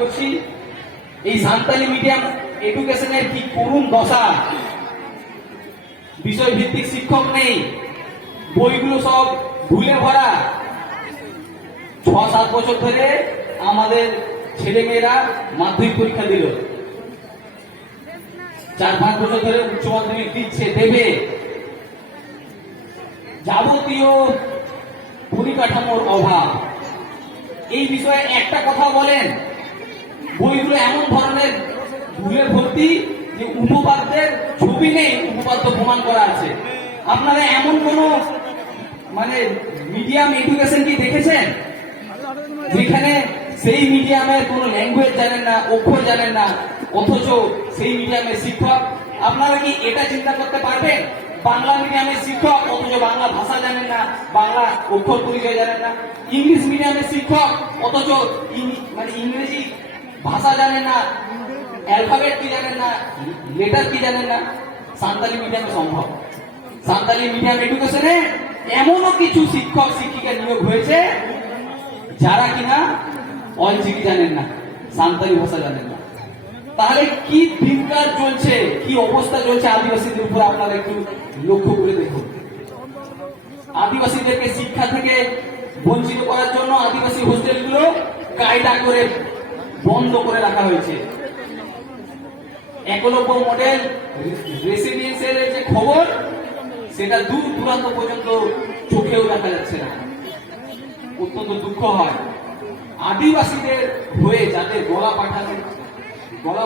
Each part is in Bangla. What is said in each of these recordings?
করছি এই সান্তালি মিডিয়াম এডুকেশনের কি করুণ দশা। বিষয় ভিত্তিক শিক্ষক নেই, বইগুলো সব ভুলে ভরা। 6-7 বছর ধরে আমাদের ছেলে মেয়েরা মাধ্যমিক পরীক্ষা দিল, 4-5 বছর ধরে উচ্চ মাধ্যমিক দিচ্ছে, দেবে। যাবতীয় পরিকাঠামোর অভাব। এই বিষয়ে একটা কথা বলেন, বইগুলো এমন ধরনের ভুলে ভর্তি যে উপপাদ্যের ছবি নেই, উপপাদ্য প্রমাণ করা আছে। আপনারা এমন কোন মিডিয়াম এডুকেশন কি দেখেছেন যেখানে সেই মিডিয়ামের কোন ল্যাঙ্গুয়েজ জানেন না, অক্ষর জানেন না, অথচ সেই মিডিয়ামের শিক্ষক? আপনারা কি এটা চিন্তা করতে পারবেন? বাংলা মিডিয়ামের শিক্ষক অথচ বাংলা ভাষা জানেন না, বাংলা অক্ষর পরিচয় জানেন না। ইংলিশ মিডিয়ামের শিক্ষক অথচ ইংরেজি ভাষা জানেন না, অ্যালফাবেট কি জানেন না, লেটার কি জানেন না। সান্তালি মিডিয়ামে সম্ভব। সান্তালি মিডিয়াম এডুকেশনে এমনও কিছু শিক্ষক শিক্ষিকা নিয়োগ হয়েছে যারা কিনা অলচিকি জানেন না, সান্তালি ভাষা জানেন না। তাহলে কি দিনকাল চলছে, কি অবস্থা চলছে আদিবাসীদের উপর আপনারা একটু লক্ষ্য করে দেখুন। আদিবাসীদেরকে শিক্ষা থেকে বঞ্চিত করার জন্য আদিবাসী হোস্টেলগুলো কায়দা করে বন্ধ করে রাখা হয়েছে। একলব্য মডেল রেসিডেন্সিয়ালের যে খবর, সেটা দূর দূরান্ত পর্যন্ত চোখেও দেখা যাচ্ছে না। অত্যন্ত দুঃখ হয়। আদিবাসীদের হয়ে যাদের গলা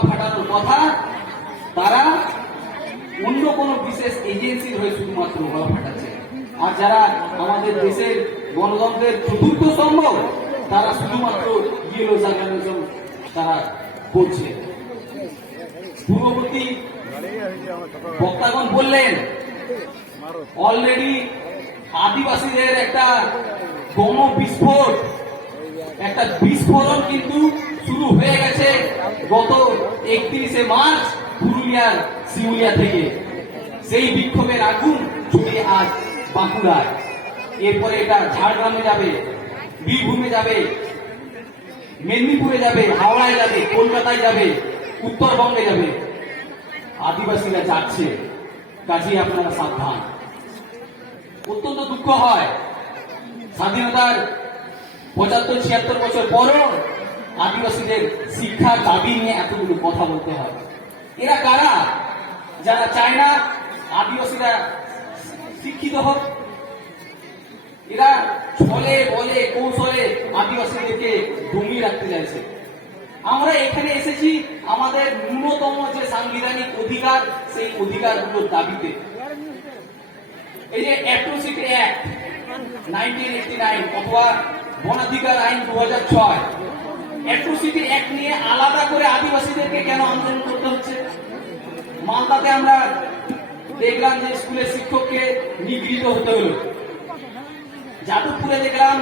ফাটানোর কথা, তারা অন্য কোন বিশেষ এজেন্সির হয়ে শুধুমাত্র গলা ফাটাচ্ছে। আর যারা আমাদের দেশের গণতন্ত্রের চতুর্থ স্তম্ভ, তারা শুধুমাত্র ইয়েলো জার্নালিজম তারা করছে। পূর্ববর্তী বক্তাগণ বললেন, অলরেডি আদিবাসীদের একটা গণবিস্ফোট, একটা বিস্ফোরণ কিন্তু শুরু হয়ে গেছে গত 31শে মার্চ পুরুলিয়ার শিউলিয়া থেকে। সেই বিক্ষোভের আগুন ছড়িয়ে আজ বাঁকুড়ায়, এরপরে এটা ঝাড়গ্রামে যাবে, বীরভূমে যাবে, মেদিনীপুরে যাবে, হাওড়ায় যাবে, কলকাতায় যাবে, উত্তরবঙ্গে যাবে। আদিবাসীরা যাচ্ছে, কাজেই আপনারা সাবধান। অত্যন্ত দুঃখ হয়, স্বাধীনতার 75-76 বছর পরও আদিবাসীদের শিক্ষার দাবি নিয়ে এতগুলো কথা বলতে হয়। এরা কারা যারা চায় না আদিবাসীরা শিক্ষিত হোক? এরা ছলে বলে কৌশলে আদিবাসীদেরকে দমিয়ে রাখতে চাইছে। আমরা এখানে এসেছি আমাদের ন্যূনতম যে সাংবিধানিক অধিকার, সেই অধিকারগুলোর দাবিতে। এই যে অ্যাট্রোসিটি অ্যাক্ট 1989 অথবা বনাধিকার আইন 2006, অ্যাট্রোসিটি অ্যাক্ট নিয়ে আলাদা করে আদিবাসীদেরকে কেন আন্দোলন করতে হচ্ছে? মালদাতে আমরা দেখলাম যে স্কুলের শিক্ষককে নিগৃহীত হতে হলো। যাদবপুরে দেখলাম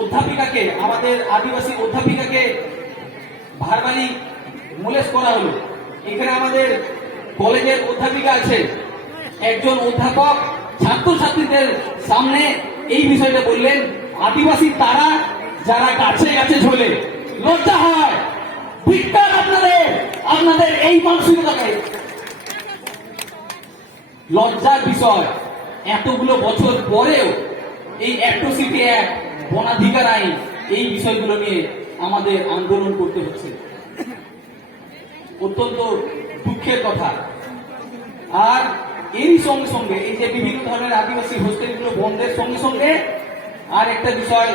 অধ্যাপিকাকে, আমাদের আদিবাসী অধ্যাপিকাকে ভারবালি মোলেস করা হলো। এখানে আমাদের কলেজের অধ্যাপিকা আছে, একজন অধ্যাপক ছাত্রছাত্রীদের সামনে এই বিষয়টা বললেন, আদিবাসী তারা যারা গাছে গাছে ঝোলে। লজ্জা হয়, ধিক্কার আপনাদের এই মানসিকতাকে। লজ্জার বিষয়, এতগুলো বছর পরেও এই অ্যাট্রোসিটি অ্যাক্ট, বনাধিকার আইন, এই বিষয়গুলো নিয়ে আমাদের আন্দোলন করতে হচ্ছে। অত্যন্ত দুঃখের কথা। আর এরই সঙ্গে সঙ্গে এই যে বিভিন্ন ধরনের আদিবাসী হোস্টেলগুলো বন্ধের সঙ্গে সঙ্গে আর একটা বিষয়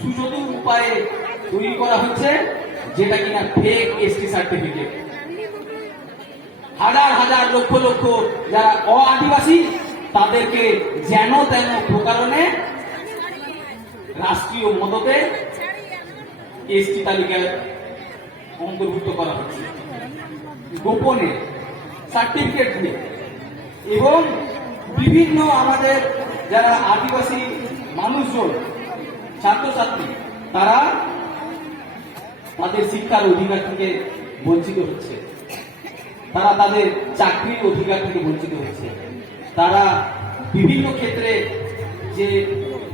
সুচতুর উপায়ে তৈরি করা হচ্ছে, যেটা কিনা ফেক এসটি সার্টিফিকেট। হাজার হাজার লক্ষ লক্ষ যারা অআদিবাসী, তাদেরকে যেন তেন প্রকারণে রাষ্ট্রীয় মদতে এসটি তালিকায় অন্তর্ভুক্ত করা হচ্ছে, গোপনে সার্টিফিকেট দিয়ে। এবং বিভিন্ন আমাদের যারা আদিবাসী মানুষজন, ছাত্রছাত্রী, তারা তাদের শিক্ষার অধিকার থেকে বঞ্চিত হচ্ছে, তারা তাদের চাকরির অধিকার থেকে বঞ্চিত হচ্ছে, তারা বিভিন্ন ক্ষেত্রে যে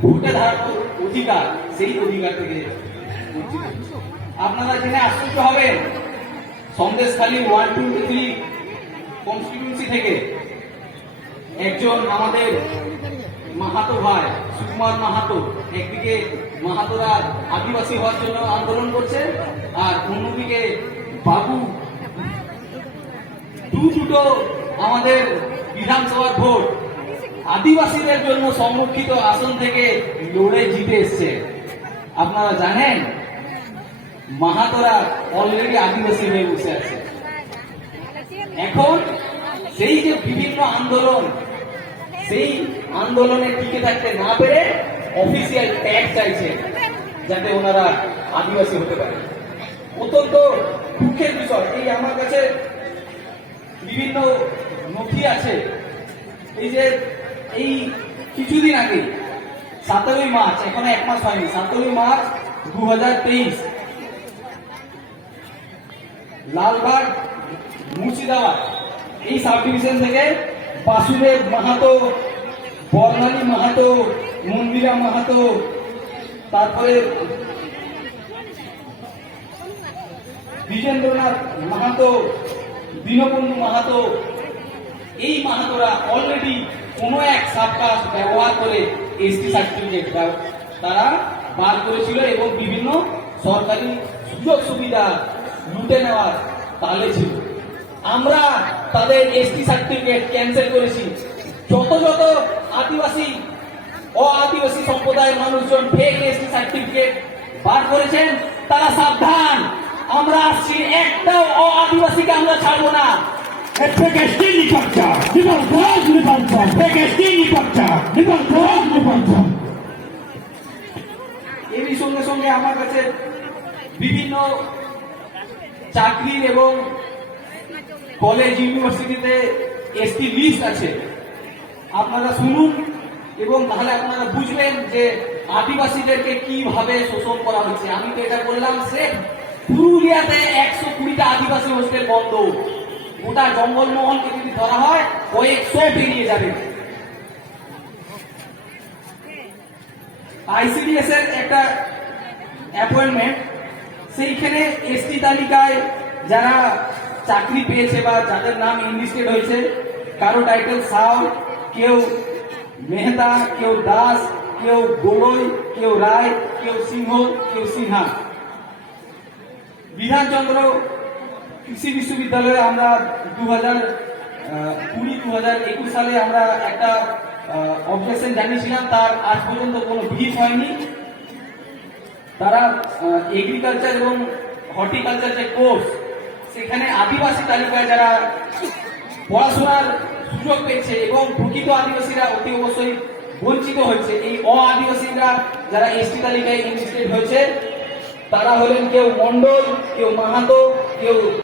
ভোটে ধারণ অধিকার, সেই অধিকার থেকে বঞ্চিত হচ্ছে। আপনারা জেনে আশ্চর্য হবেন, সন্দেশখালী 123 কনস্টিটিউয়েন্সি থেকে একজন আমাদের মাহাতো ভাই সুকুমার মাহাতো, একদিকে মাহাতোরা আদিবাসী হওয়ার জন্য আন্দোলন করছে, আর অন্যদিকে বাবু দুটো আমাদের বিধানসভার ভোট আদিবাসীদের জন্য সংরক্ষিত আসন থেকে লড়ে জিতে এসছে। আপনারা জানেন মাহাতোরা অলরেডি আদিবাসী হয়ে বসে আছে। এখন সেই যে বিভিন্ন আন্দোলন, সেই আন্দোলনে টিকে থাকতে না পেরে অফিসিয়াল ট্যাগ চাইছে যাতে ওনারা আদিবাসী হতে পারে। অত্যন্ত দুঃখের বিষয়। এই আমার কাছে বিভিন্ন নথি আছে। এই যে এই কিছুদিন আগে 17 মার্চ, এখনো 1 মাস হয়নি, 17 মার্চ 2023 লালবাগ মুর্শিদাবাদ এই সাব ডিভিশন থেকে বাসুদেব মাহাতো, বর্ণালী মাহাতো, মন্দিরা মাহাতো, তারপরে দ্বিজেন্দ্রনাথ মাহাতো, দীনবন্ধু মাহাতো, এই মাহাতোরা অলরেডি কোনো এক সাবকাস্ট ব্যবহার করে এসটি সার্টিফিকেট তারা বার করেছিল এবং বিভিন্ন সরকারি সুযোগ সুবিধা লুটে নেওয়ার তালে ছিল। আমরা তাদের এসটি সার্টিফিকেট ক্যান্সেল করেছি। যত আদিবাসী ও আদিবাসী সম্প্রদায়ের মানুষজন ফেক এসটি সার্টিফিকেট বার করেছেন, তারা সাবধান। আমরা আসছি, একটাও ও আদিবাসীকে আমরা ছাড়বো না। এরই সঙ্গে সঙ্গে আমার কাছে বিভিন্ন চাকরির এবং কলেজ ইউনিভার্সিটিতে এসটি লিস্ট আছে, আপনারা শুনুন এবং তাহলে আপনারা বুঝবেন যে আদিবাসীদেরকে কিভাবে শোষণ করা হচ্ছে। আমি তো এটা বললাম, সে পুরুলিয়াতে 120টা আদিবাসী হোস্টেল বন্ধ। গোটা জঙ্গলমহলকে যদি ধরা হয় কয়েকশো পেরিয়ে যাবে। আইসিডিএস এর একটা অ্যাপয়েন্টমেন্ট, সেইখানে এসটি তালিকায় যারা চাকরি পেয়েছে বা যাদের নাম ইনলিস্টেড হয়েছে, কারো টাইটেল সাউ, কেউ মেহতা, কেউ দাস, কেউ গোলই, কেউ রায়, কেউ সিংহ, কেউ সিনহা। বিধানচন্দ্র কৃষি বিশ্ববিদ্যালয়ে আমরা 2020-2021 সালে আমরা একটা অবজেকশন জানিয়েছিলাম, তার আজ পর্যন্ত কোনো ভিত হয়নি। তারা এগ্রিকালচার এবং হর্টিকালচার যে কোর্স, সেখানে আদিবাসী তালিকায় যারা পড়াশোনার সুযোগ পেয়েছে এবং প্রকৃত আদিবাসীরা অতি অবশ্যই বঞ্চিত হয়েছে, এই আদিবাসীরা যারা এসটি তালিকায় ইনলিস্টেড হয়েছে, তারা হলেন কেউ মন্ডল, কেউ মাহাতো, কেউ